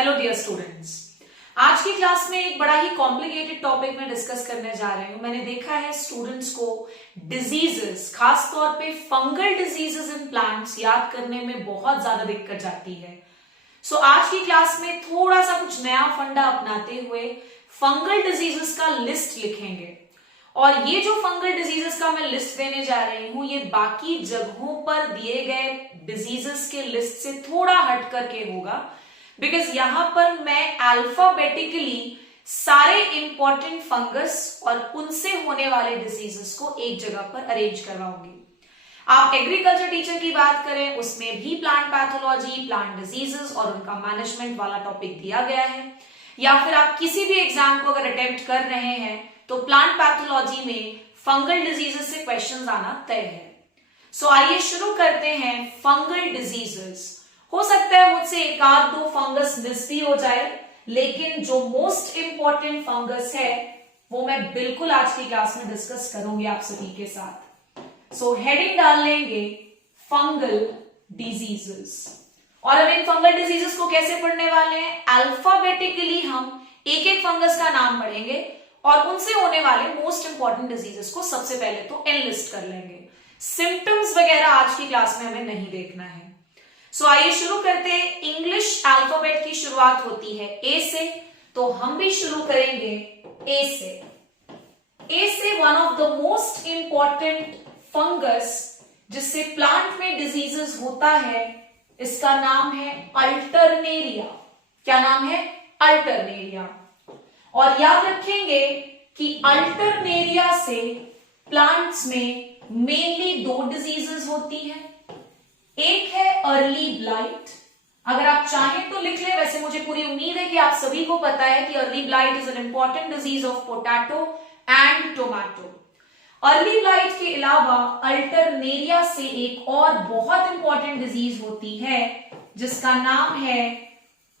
Hello dear students, आज की class में एक बड़ा ही कॉम्प्लिकेटेड टॉपिक में डिस्कस करने जा रही हूं। मैंने देखा है स्टूडेंट्स को डिजीजेस, खास तौर पे फंगल डिजीजेस इन प्लांट्स याद करने में बहुत ज्यादा दिक्कत जाती है। सो आज की क्लास में थोड़ा सा कुछ नया फंडा अपनाते हुए फंगल डिजीजेस का लिस्ट लिखेंगे। और ये जो फंगल डिजीजेस का मैं लिस्ट देने जा रही हूं, ये बाकी जगहों पर दिए गए डिजीजेस के लिस्ट से थोड़ा हट करके होगा, बिकॉज यहां पर मैं अल्फाबेटिकली सारे इंपॉर्टेंट फंगस और उनसे होने वाले डिजीजेस को एक जगह पर अरेंज करवाऊंगी। आप एग्रीकल्चर टीचर की बात करें, उसमें भी प्लांट पैथोलॉजी, प्लांट डिजीजेस और उनका मैनेजमेंट वाला टॉपिक दिया गया है। या फिर आप किसी भी एग्जाम को अगर अटेम्प्ट कर रहे हैं तो प्लांट पैथोलॉजी में फंगल डिजीजेस से क्वेश्चंस आना तय है। सो आइए शुरू करते हैं फंगल डिजीजेस। हो सकता है मुझसे एक आध दो फंगस मिस भी हो जाए, लेकिन जो मोस्ट इंपॉर्टेंट फंगस है वो मैं बिल्कुल आज की क्लास में डिस्कस करूंगी आप सभी के साथ। सो हेडिंग डाल लेंगे फंगल डिजीजेस। और अब इन फंगल डिजीजेस को कैसे पढ़ने वाले हैं? अल्फाबेटिकली हम एक एक फंगस का नाम पढ़ेंगे और उनसे होने वाले मोस्ट इंपॉर्टेंट डिजीजेस को सबसे पहले तो एनलिस्ट कर लेंगे। सिम्टम्स वगैरह आज की क्लास में हमें नहीं देखना है। सो आइए शुरू करते हैं। इंग्लिश अल्फाबेट की शुरुआत होती है ए से, तो हम भी शुरू करेंगे ए से। ए से one of the most important fungus जिससे प्लांट में डिजीजेस होता है, इसका नाम है अल्टरनेरिया। क्या नाम है? अल्टरनेरिया। और याद रखेंगे कि अल्टरनेरिया से प्लांट्स में मेनली दो डिजीजेस होती हैं। एक है अर्ली ब्लाइट। अगर आप चाहें तो लिख ले, वैसे मुझे पूरी उम्मीद है कि आप सभी को पता है कि early blight is an important disease of potato and tomato. Early blight के अलावा अल्टरनेरिया से एक और बहुत इंपॉर्टेंट डिजीज होती है जिसका नाम है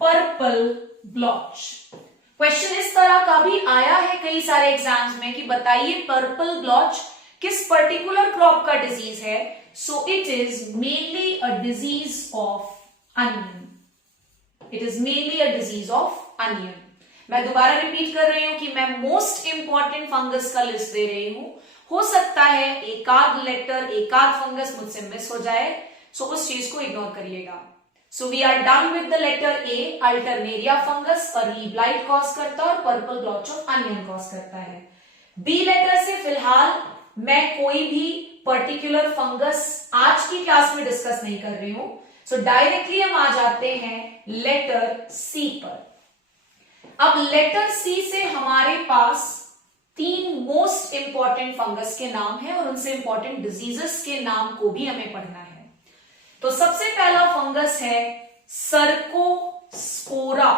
पर्पल ब्लॉच। क्वेश्चन इस तरह का भी आया है कई सारे एग्जाम्स में कि बताइए पर्पल ब्लॉच किस पर्टिकुलर क्रॉप का डिजीज है। So it is mainly a disease of onion. It is mainly a disease of onion. मैं दोबारा रिपीट कर रही हूं कि मैं मोस्ट इंपॉर्टेंट फंगस का लिस्ट दे रही हूं। हो सकता है एक आध लेटर, एक आध फंगस मुझसे मिस हो जाए, सो उस चीज को इग्नोर करिएगा। So we are done with the letter A. Alternaria fungus early blight cause करता है और purple blotch of onion cause करता है। बी लेटर से फिलहाल मैं कोई भी पर्टिकुलर फंगस आज की क्लास में डिस्कस नहीं कर रही हूं। सो डायरेक्टली हम आ जाते हैं लेटर सी पर। अब लेटर सी से हमारे पास तीन मोस्ट इंपॉर्टेंट फंगस के नाम है और उनसे इंपॉर्टेंट डिजीजेस के नाम को भी हमें पढ़ना है। तो सबसे पहला फंगस है सर्कोस्पोरा।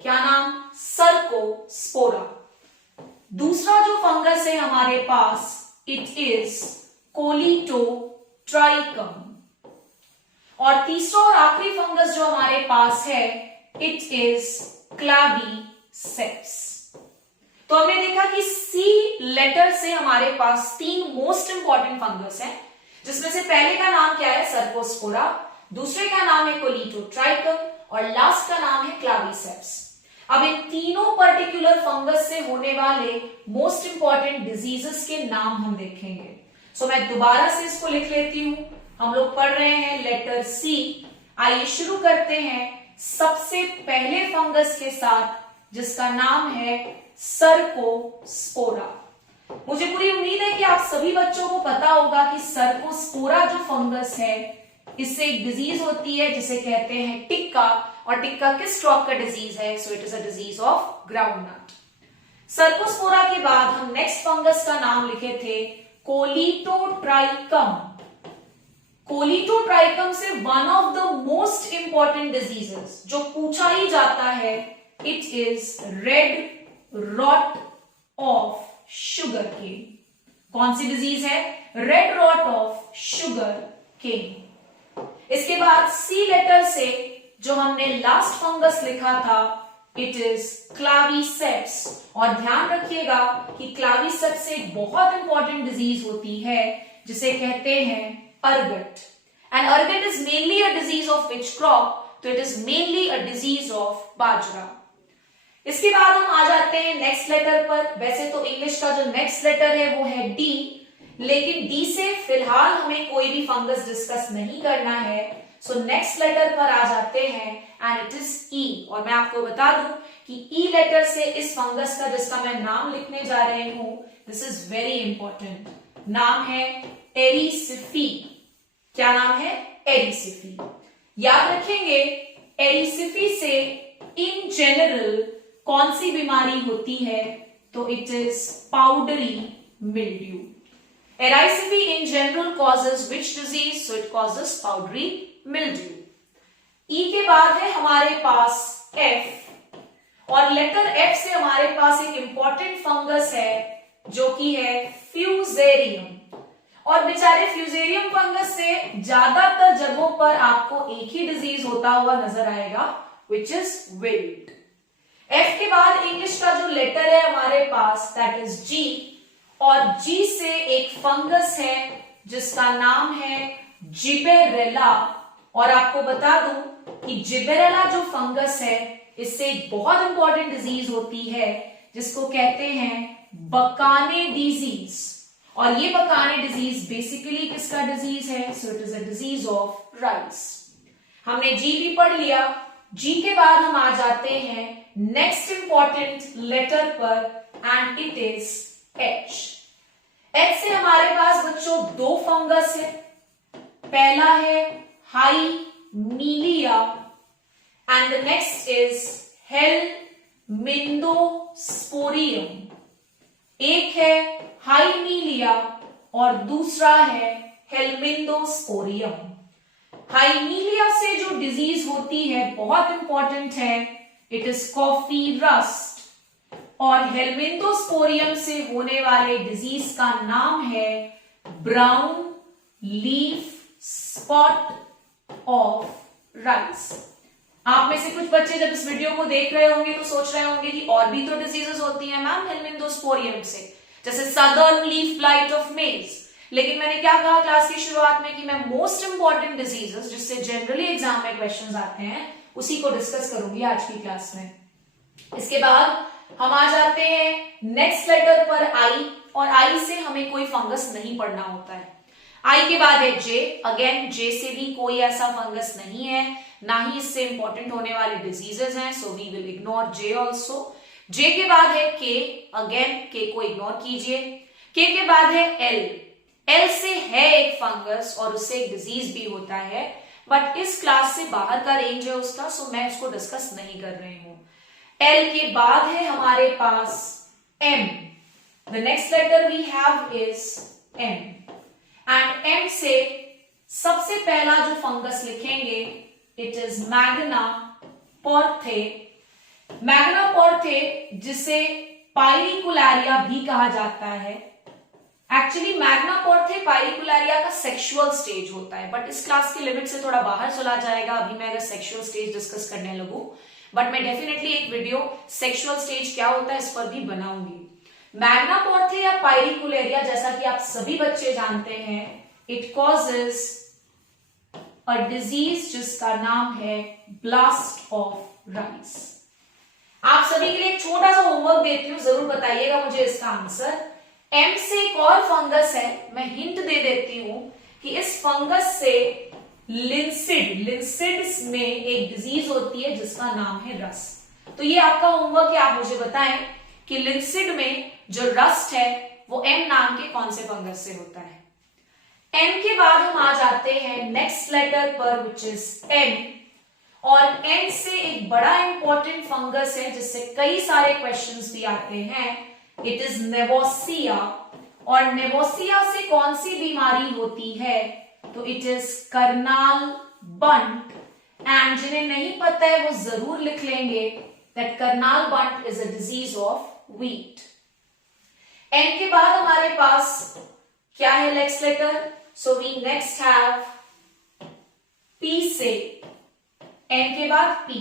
क्या नाम? सर्कोस्पोरा। दूसरा जो फंगस है हमारे पास, इट इज कोलिटोट्राइकम। और तीसरा और आखिरी फंगस जो हमारे पास है, इट इज क्लावीसेप्स। तो हमने देखा कि सी लेटर से हमारे पास तीन मोस्ट इंपॉर्टेंट फंगस हैं, जिसमें से पहले का नाम क्या है? सर्कोस्पोरा, दूसरे का नाम है कोलिटोट्राइकम और लास्ट का नाम है क्लावीसेप्स। अब इन तीनों पर्टिकुलर फंगस से होने वाले मोस्ट इंपॉर्टेंट डिजीजेस के नाम हम देखेंगे। सो मैं दोबारा से इसको लिख लेती हूं। हम लोग पढ़ रहे हैं लेटर सी। आइए शुरू करते हैं सबसे पहले फंगस के साथ जिसका नाम है सर्कोस्पोरा। मुझे पूरी उम्मीद है कि आप सभी बच्चों को पता होगा कि सर्कोस्पोरा जो फंगस है, इससे एक डिजीज होती है जिसे कहते हैं टिक्का। और टिक्का किस क्रॉप का डिजीज है? So it is a disease of groundnut. Cercospora के बाद हम नेक्स्ट फंगस का नाम लिखे थे कोलिटोट्राइकम। कोलिटोट्राइकम से one of the most important diseases जो पूछा ही जाता है, it is red rot of sugar cane. कौन सी डिजीज है? Red rot of sugar cane. इसके बाद सी लेटर से जो हमने लास्ट फंगस लिखा था, इट इज क्लावीसेप्स। और ध्यान रखिएगा कि क्लावीसेप्स एक बहुत इंपॉर्टेंट डिजीज होती है जिसे कहते हैं ergot. And ergot is mainly a disease of which crop? तो it is mainly a disease of bajra. इसके बाद हम आ जाते हैं नेक्स्ट लेटर पर। वैसे तो इंग्लिश का जो नेक्स्ट लेटर है वो है डी, लेकिन डी से फिलहाल हमें कोई भी फंगस डिस्कस नहीं करना है। सो नेक्स्ट लेटर पर आ जाते हैं एंड इट इज ई। और मैं आपको बता दूं कि ई लेटर से इस फंगस का जिसका मैं नाम लिखने जा रही हूं, दिस इज वेरी इंपॉर्टेंट। नाम है एरिसिफी। क्या नाम है? एरिसिफी। याद रखेंगे, एरिसिफी से इन जनरल कौन सी बीमारी होती है? तो it is powdery mildew. Erysiphe in general causes which disease? So it causes powdery mildew. E के बाद है हमारे पास F, और लेटर F से हमारे पास एक इंपॉर्टेंट फंगस है जो कि है फ्यूजेरियम। और बेचारे फ्यूजेरियम फंगस से ज्यादातर जगहों पर आपको एक ही डिजीज होता हुआ नजर आएगा, विच इज विल्ट। F के बाद इंग्लिश का जो लेटर है हमारे पास, दैट इज G, और जी से एक फंगस है जिसका नाम है जिबेरेला। और आपको बता दूं कि जिबेरेला जो फंगस है, इससे एक बहुत इंपॉर्टेंट डिजीज होती है जिसको कहते हैं बकाने डिजीज। और ये बकाने डिजीज बेसिकली किसका डिजीज है? So it is a disease of rice. हमने जी भी पढ़ लिया। जी के बाद हम आ जाते हैं नेक्स्ट इंपॉर्टेंट लेटर पर and it is H। H से हमारे पास बच्चों दो फंगस है। पहला है हाइमीलिया एंड द नेक्स्ट इज हेलमिंदोस्पोरियम। एक है हाइमीलिया और दूसरा है हेलमिंदोस्पोरियम। हाइमीलिया से जो डिजीज होती है बहुत इंपॉर्टेंट है, इट इज कॉफी रस्ट। और हेलमिंदोस्पोरियम से होने वाले डिजीज का नाम है brown leaf spot of rice. आप में से कुछ बच्चे जब इस वीडियो को देख रहे होंगे तो सोच रहे होंगे कि और भी तो डिजीजेस होती हैं मैम हेलमिंदोस्पोरियम से, जैसे सदर्न लीफ ब्लाइट ऑफ मेज। लेकिन मैंने क्या कहा क्लास की शुरुआत में कि मैं मोस्ट इंपॉर्टेंट डिजीजेस जिससे जनरली एग्जाम में क्वेश्चंस आते हैं उसी को डिस्कस करूंगी आज की क्लास में। इसके बाद हम आ जाते हैं नेक्स्ट लेटर पर आई, और आई से हमें कोई फंगस नहीं पढ़ना होता है। आई के बाद है जे। अगेन जे से भी कोई ऐसा फंगस नहीं है, ना ही इससे इंपॉर्टेंट होने वाले डिजीजेस हैं, so we will ignore J also. J के बाद है के। अगेन के को इग्नोर कीजिए। के बाद है एल। एल से है एक फंगस और उससे एक डिजीज भी होता है, बट इस क्लास से बाहर का रेंज है उसका, सो मैं उसको डिस्कस नहीं कर रही हूं। एल के बाद है हमारे पास M. The next letter we have is M, and M से सबसे पहला जो फंगस लिखेंगे it is Magnaporthe. Magnaporthe जिसे पाइरिकुलरिया भी कहा जाता है। एक्चुअली मैग्ना पोर्थे पाइरिकुलरिया का सेक्सुअल स्टेज होता है, बट इस क्लास के लिमिट से थोड़ा बाहर चला जाएगा अभी मैं अगर सेक्सुअल स्टेज डिस्कस करने लगूं, बट मैं डेफिनेटली एक वीडियो सेक्सुअल स्टेज क्या होता है इस पर भी बनाऊंगी। मैग्ना पोर्थे या पाइरिकुलरिया, जैसा कि आप सभी बच्चे जानते हैं, इट कॉजेज अ डिजीज जिसका नाम है ब्लास्ट ऑफ राइस। आप सभी के लिए एक छोटा सा होमवर्क देती हूं, जरूर बताइएगा मुझे इसका आंसर। एम से एक और फंगस है, मैं हिंट दे देती हूं कि इस फंगस से लिंसिड्स में एक डिजीज होती है जिसका नाम है रस्ट। तो ये आपका होमवर्क है, आप मुझे बताएं कि लिंसिड में जो रस्ट है वो एम नाम के कौन से फंगस से होता है। एम के बाद हम आ जाते हैं नेक्स्ट लेटर पर विच इज एन, और एन से एक बड़ा इंपॉर्टेंट फंगस है जिससे कई सारे क्वेश्चंस भी आते हैं, इट इज नेवोसिया। और नेवोसिया से कौन सी बीमारी होती है? तो it is Karnal bunt, and जिन्हें नहीं पता है वो जरूर लिख लेंगे that Karnal bunt is a disease of wheat. N के बाद हमारे पास क्या है next letter? So we next have P से। एन के बाद पी।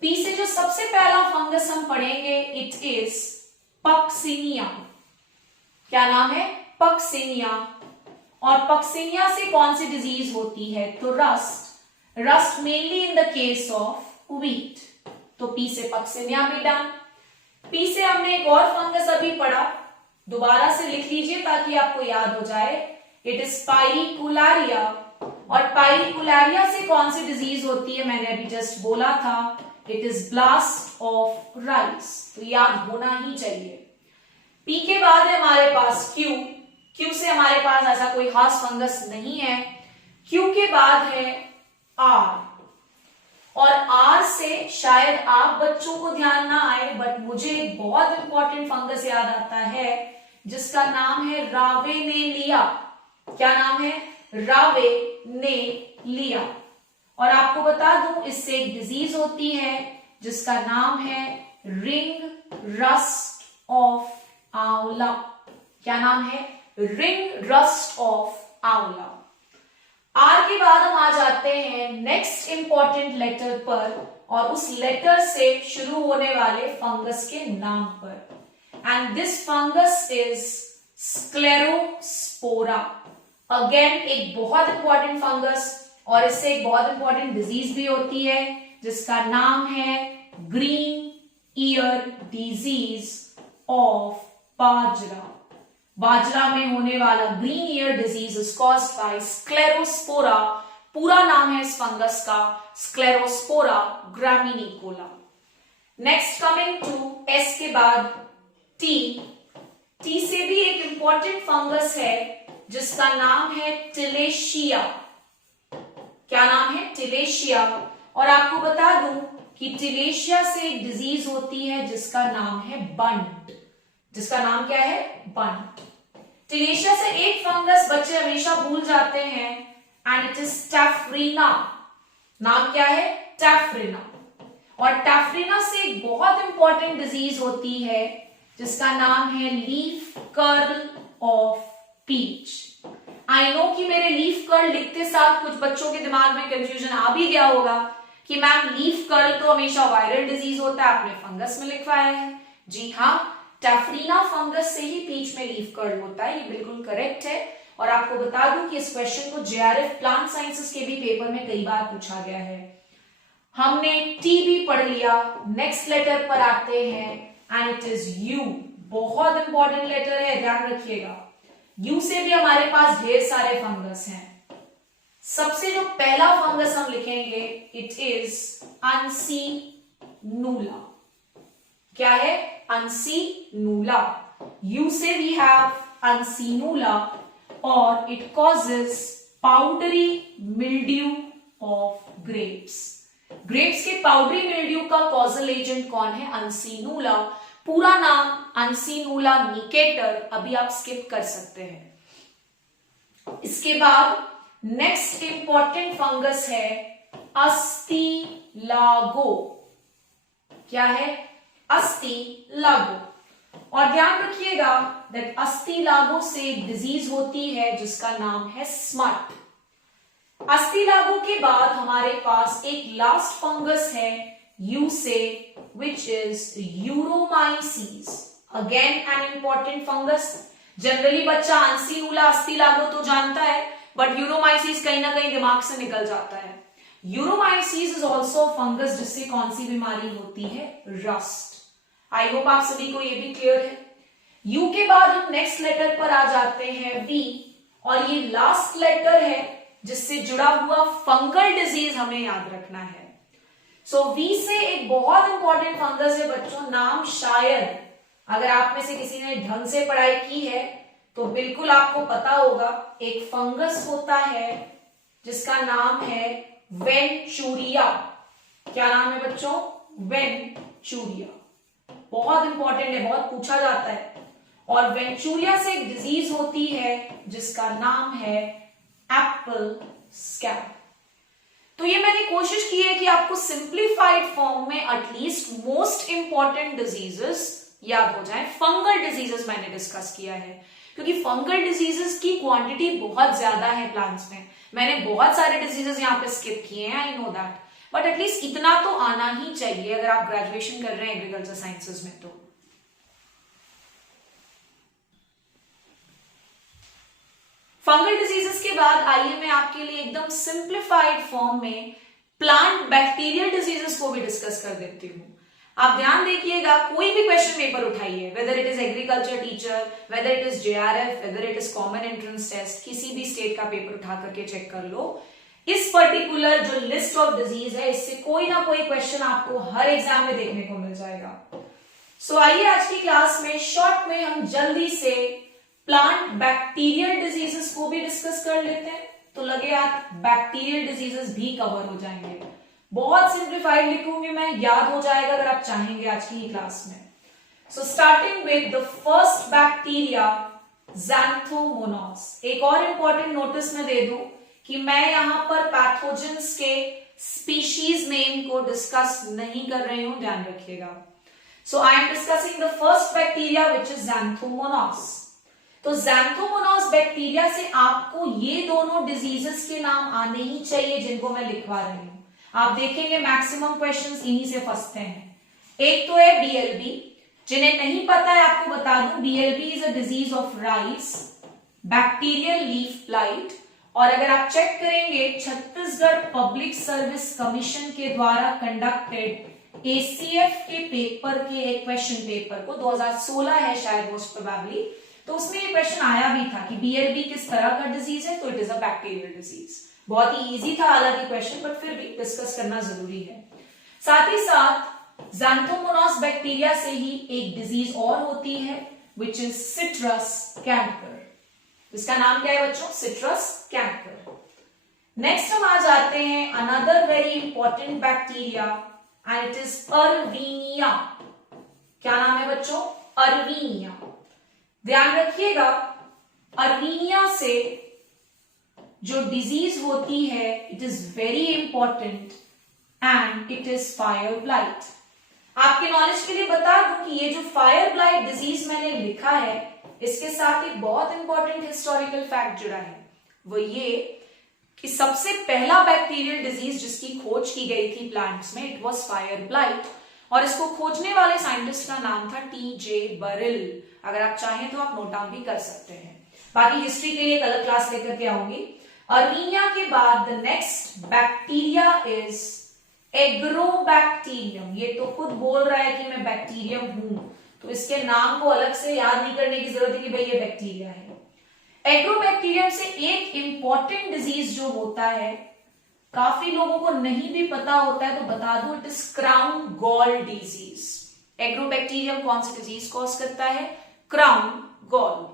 पी से जो सबसे पहला फंगस हम पढ़ेंगे इट इज पक्सिनिया। क्या नाम है? पक्सिनिया। और पक्सिनिया से कौन सी डिजीज होती है? तो rust. Rust mainly in the case of wheat. तो पी से पक्सिनिया भी डन। पी से हमने एक और फंगस अभी पढ़ा, दोबारा से लिख लीजिए ताकि आपको याद हो जाए। It is Pyricularia. और पाइरिकुलारिया से कौन सी डिजीज होती है, मैंने अभी जस्ट बोला था, it is blast of rice. तो याद होना ही चाहिए। पी के बाद है हमारे पास क्यू। क्यू से हमारे पास ऐसा कोई खास फंगस नहीं है। क्यू के बाद है आर। और आर से शायद आप बच्चों को ध्यान ना आए, बट मुझे एक बहुत इंपॉर्टेंट फंगस याद आता है जिसका नाम है रावेनेलिया। क्या नाम है? रावेनेलिया। और आपको बता दूं, इससे एक डिजीज होती है जिसका नाम है रिंग रस्ट ऑफ आंवला। क्या नाम है? रिंग रस्ट ऑफ आंवला। आर के बाद हम आ जाते हैं नेक्स्ट इंपॉर्टेंट लेटर पर, और उस लेटर से शुरू होने वाले फंगस के नाम पर। And this fungus is Sclerospora. Again एक बहुत इंपॉर्टेंट फंगस, और इससे एक बहुत इंपॉर्टेंट डिजीज भी होती है जिसका नाम है green ear disease of bajra. बाजरा में होने वाला green ear disease is caused by Sclerospora. पूरा नाम है इस फंगस का Sclerospora graminicola. Next coming to S के बाद टी। टी से भी एक इंपॉर्टेंट फंगस है जिसका नाम है टिलेशिया। क्या नाम है? टिलेशिया। और आपको बता दूं कि टिलेशिया से एक डिजीज होती है जिसका नाम है बंट। जिसका नाम क्या है? बंट। टिलेशिया से एक फंगस बच्चे हमेशा भूल जाते हैं, एंड इट इज टैफ्रीना। नाम क्या है? टैफ्रीना। और टैफ्रीना से एक बहुत इंपॉर्टेंट डिजीज होती है जिसका नाम है leaf curl of peach. I know कि मेरे लीफ कर्ल लिखते साथ कुछ बच्चों के दिमाग में कंफ्यूजन आ भी गया होगा कि मैम लीफ कर्ल तो हमेशा वायरल डिजीज होता है, आपने फंगस में लिखवाया है। जी हाँ, टैफ्रीना फंगस से ही पीच में लीफ कर्ल होता है, ये बिल्कुल करेक्ट है। और आपको बता दूं कि इस क्वेश्चन को जेआरएफ प्लांट साइंसेस के भी पेपर में कई बार पूछा गया है। हमने टी भी पढ़ लिया। नेक्स्ट लेटर पर आते हैं, एंड इट इज यू। बहुत इंपॉर्टेंट लेटर है, ध्यान रखिएगा। यू से भी हमारे पास ढेर सारे फंगस हैं। सबसे जो पहला फंगस हम लिखेंगे, इट इज अनसीनूला। क्या है? अनसीनूला। यू से वी हैव अनसीनूला, और it causes powdery mildew of grapes. Grapes के पाउडरी मिल्ड्यू का कॉजल एजेंट कौन है? अनसीनूला। पूरा नाम अनसीनूला निकेटर। अभी आप स्किप कर सकते हैं। इसके बाद नेक्स्ट इंपॉर्टेंट फंगस है अस्टिलागो। क्या है? अस्टिलागो। और ध्यान रखिएगा दैट अस्टिलागो से एक डिजीज होती है जिसका नाम है स्मट। अस्टिलागो के बाद हमारे पास एक लास्ट फंगस है यू से, which is Uromyces. Again an important fungus. Generally बच्चा अनसीनूला अस्टिलागो तो जानता है, बट यूरोमाइसीस कहीं ना कहीं दिमाग से निकल जाता है। यूरोमाइसीस इज ऑल्सो फंगस जिससे कौन सी बीमारी होती है? रस्ट। आई होप आप सभी को ये भी क्लियर है। यू के बाद हम नेक्स्ट लेटर पर आ जाते हैं वी, और ये लास्ट लेटर है जिससे जुड़ा हुआ फंगल डिजीज हमें याद रखना है। सो वी से एक बहुत इंपॉर्टेंट फंगस है बच्चों, नाम शायद अगर आप में से किसी ने ढंग से पढ़ाई की है तो बिल्कुल आपको पता होगा। एक फंगस होता है जिसका नाम है वेंचूरिया। क्या नाम है बच्चों? वेंचूरिया। बहुत इंपॉर्टेंट है, बहुत पूछा जाता है। और वेंचूरिया से एक डिजीज होती है जिसका नाम है एप्पल स्कैब। तो ये मैंने कोशिश की है कि आपको सिंप्लीफाइड फॉर्म में एटलीस्ट मोस्ट इंपॉर्टेंट डिजीजेस याद हो जाएं। फंगल डिजीजेस मैंने डिस्कस किया है क्योंकि फंगल डिजीजेस की क्वांटिटी बहुत ज्यादा है प्लांट्स में। मैंने बहुत सारे डिजीजेस यहाँ पे स्किप किए हैं, I know that, but at least इतना तो आना ही चाहिए अगर आप ग्रेजुएशन कर रहे हैं एग्रीकल्चर साइंसेज में। तो फंगल डिजीजेस के बाद आइए मैं आपके लिए एकदम सिंप्लीफाइड फॉर्म में प्लांट बैक्टीरियल डिजीजेस को भी डिस्कस कर देती हूँ। आप ध्यान देखिएगा, कोई भी क्वेश्चन पेपर उठाइए, whether it is agriculture teacher, whether it is JRF, whether it is common entrance test, किसी भी स्टेट का पेपर उठा करके चेक कर लो, इस पर्टिकुलर जो लिस्ट ऑफ डिजीज है इससे कोई ना कोई क्वेश्चन आपको हर एग्जाम में देखने को मिल जाएगा। सो आइए आज की क्लास में शॉर्ट में हम जल्दी से प्लांट बैक्टीरियल डिजीजेस को भी डिस्कस कर लेते हैं, तो लगे आप बैक्टीरियल डिजीजेस भी कवर हो जाएंगे। बहुत सिंप्लीफाइड लिखूंगी मैं, याद हो जाएगा अगर आप चाहेंगे आज की क्लास में। So starting with the first bacteria Xanthomonas. एक और इंपॉर्टेंट नोटिस मैं दे दूं कि मैं यहां पर पैथोजेंस के स्पीशीज नेम को डिस्कस नहीं कर रही हूं, ध्यान रखिएगा। So I am discussing the first bacteria which is Xanthomonas. तो ज़ैंथोमोनास बैक्टीरिया से आपको ये दोनों डिजीजेस के नाम आने ही चाहिए जिनको मैं लिखवा रही हूं। आप देखेंगे मैक्सिमम क्वेश्चंस इन्हीं से फंसते हैं। एक तो है BLB, जिन्हें नहीं पता है आपको बता दूं, BLB is a disease of rice, bacterial leaf blight. और अगर आप चेक करेंगे छत्तीसगढ़ पब्लिक सर्विस कमीशन के द्वारा कंडक्टेड ACF के पेपर के एक क्वेश्चन पेपर को 2016 है शायद मोस्ट प्रोबेबली, तो उसमें ये क्वेश्चन आया भी था कि BLB किस तरह का डिजीज है, तो it is a bacterial disease. बहुत ही इजी था हालांकि क्वेश्चन, बट फिर भी डिस्कस करना जरूरी है। साथ ही साथ ज़ैंथोमोनास बैक्टीरिया से ही एक डिजीज और होती है विच इज सिट्रस कैंकर। इसका नाम क्या है बच्चों? Citrus canker. नेक्स्ट हम आ जाते हैं another very important bacteria and it is Erwinia. क्या नाम है बच्चों? अर्वीनिया। ध्यान रखिएगा, अर्वीनिया से जो डिजीज होती है it is very important and it is fire blight. आपके नॉलेज के लिए बता दूं कि ये जो फायर ब्लाइट डिजीज मैंने लिखा है इसके साथ एक बहुत इंपॉर्टेंट हिस्टोरिकल फैक्ट जुड़ा है, वो ये कि सबसे पहला बैक्टीरियल डिजीज जिसकी खोज की गई थी प्लांट्स में इट वाज फायर ब्लाइट, और इसको खोजने वाले साइंटिस्ट का नाम था TJ बरिल। अगर आप चाहें तो आप नोट डाउन भी कर सकते हैं, बाकी हिस्ट्री के लिए एक अलग क्लास लेकर के आऊंगी। अर्वीनिया के बाद the next bacteria is agrobacterium. ये तो खुद बोल रहा है कि मैं बैक्टीरियम हूं, तो इसके नाम को अलग से याद नहीं करने की जरूरत है कि भाई ये बैक्टीरिया है। एग्रोबैक्टीरियम से एक इंपॉर्टेंट डिजीज जो होता है, काफी लोगों को नहीं भी पता होता है, तो बता दो, it is crown gall disease. Agrobacterium कौन सी डिजीज कॉज करता है? Crown gall.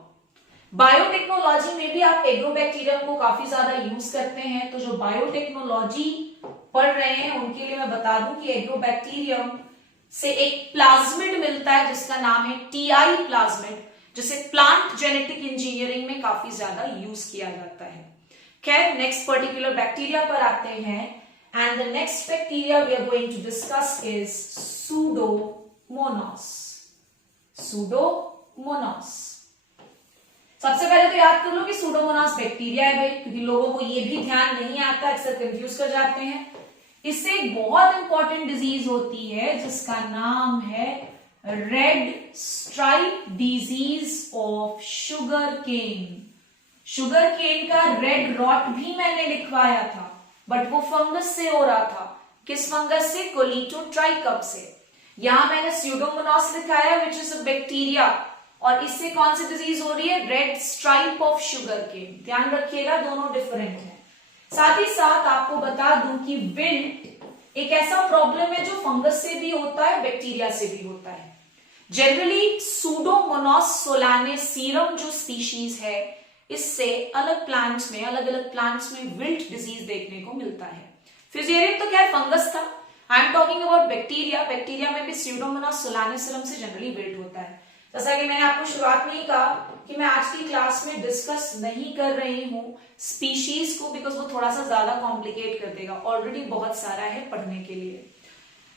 बायोटेक्नोलॉजी में भी आप एग्रोबैक्टीरियम को काफी ज्यादा यूज करते हैं, तो जो बायोटेक्नोलॉजी पढ़ रहे हैं उनके लिए मैं बता दूं कि एग्रोबैक्टीरियम से एक प्लाज्मिड मिलता है जिसका नाम है TI प्लाज्मिड, जिसे प्लांट जेनेटिक इंजीनियरिंग में काफी ज्यादा यूज किया जाता है। खैर, नेक्स्ट पर्टिकुलर बैक्टीरिया पर आते हैं and the next bacteria we are going to discuss is Pseudomonas. Pseudomonas. सबसे पहले तो याद कर लो कि सूडोमोनास बैक्टीरिया है भाई, क्योंकि लोगों को ये भी ध्यान नहीं आता, अक्सर कंफ्यूज कर जाते हैं। इससे एक बहुत इंपॉर्टेंट डिजीज होती है जिसका नाम है red stripe disease of sugar cane. Sugar cane का रेड रॉट भी मैंने लिखवाया था, बट वो फंगस से हो रहा था। किस फंगस से? कोलिटोट्राइकम से। यहां मैंने स्यूडोमोनास लिखा है विच इज अ बैक्टीरिया, और इससे कौन सी डिजीज हो रही है? Red stripe of sugar cane. ध्यान रखिएगा, दोनों डिफरेंट हैं। साथ ही साथ आपको बता दूं कि विल्ट एक ऐसा प्रॉब्लम है जो फंगस से भी होता है, बैक्टीरिया से भी होता है। जनरली सूडोमोनास सोलानेसीरम जो स्पीशीज है, इससे अलग प्लांट्स में, अलग अलग प्लांट्स में विल्ट डिजीज देखने को मिलता है। फ्यूजेरियम तो क्या है? फंगस था। I am talking about bacteria. Bacteria में भी सूडोमोनास सोलानेसीरम से जनरली विल्ट होता है। जैसा कि मैंने आपको शुरुआत में ही कहा कि मैं आज की क्लास में डिस्कस नहीं कर रही हूं स्पीशीज को, बिकॉज वो थोड़ा सा ज्यादा कॉम्प्लिकेट कर देगा, ऑलरेडी बहुत सारा है पढ़ने के लिए।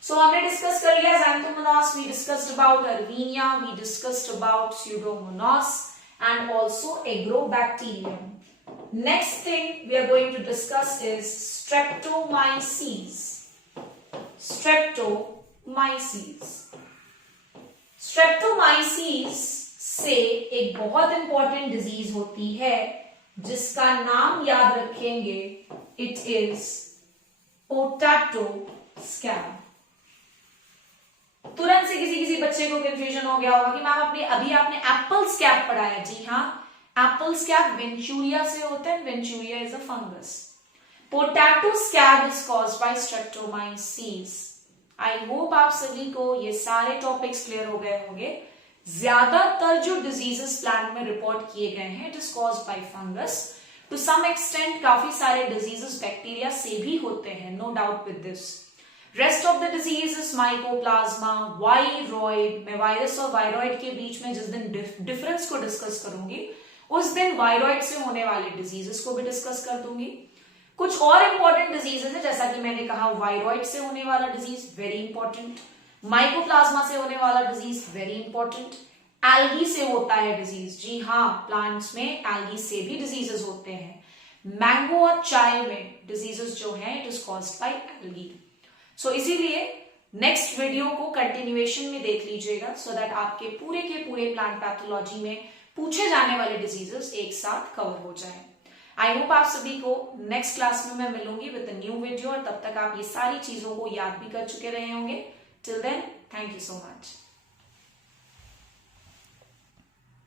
सो हमने डिस्कस कर लिया Xanthomonas, we discussed about Erwinia, we discussed about Pseudomonas and also Agrobacterium. Next thing we are going to discuss is Streptomyces. Streptomyces. Streptomyces से एक बहुत इंपॉर्टेंट डिजीज होती है जिसका नाम याद रखेंगे, इट इज पोटैटो स्कैब। तुरंत से किसी बच्चे को कंफ्यूजन हो गया होगा कि मैम अभी आपने एप्पल स्कैब पढ़ाया। जी हाँ, एप्पल स्कैब वेंचुरिया से होता है। Venturia is a fungus. Potato scab is caused by Streptomyces. I hope आप सभी को ये सारे टॉपिक्स क्लियर हो गए होंगे। ज्यादातर जो डिजीजेस प्लांट में रिपोर्ट किए गए हैं it is caused by fungus. To some extent काफी सारे डिजीजेस बैक्टीरिया से भी होते हैं, no doubt with this. Rest of the disease is mycoplasma, viroid. मैं वायरस और वायरॉइड के बीच में जिस दिन डिफरेंस को डिस्कस करूंगी उस दिन वायरॉइड से होने वाले डिजीजेस को भी डिस्कस कर दूंगी। कुछ और इंपॉर्टेंट डिजीजेस है, जैसा कि मैंने कहा वायरॉइड से होने वाला डिजीज वेरी इंपॉर्टेंट, माइकोप्लाज्मा से होने वाला डिजीज वेरी इंपॉर्टेंट, एल्गी से होता है डिजीज। जी हाँ, प्लांट्स में एल्गी से भी डिजीजेस होते हैं। मैंगो और चाय में डिजीजेस जो हैं it is caused by algae. So इसीलिए नेक्स्ट वीडियो को कंटिन्यूएशन में देख लीजिएगा सो दैट आपके पूरे के पूरे प्लांट पैथोलॉजी में पूछे जाने वाले डिजीजेस एक साथ कवर हो जाए। आई होप आप सभी को नेक्स्ट क्लास में मैं मिलूंगी विद अ न्यू वीडियो और तब तक आप ये सारी चीजों को याद भी कर चुके रहे होंगे। Till then, thank you so much.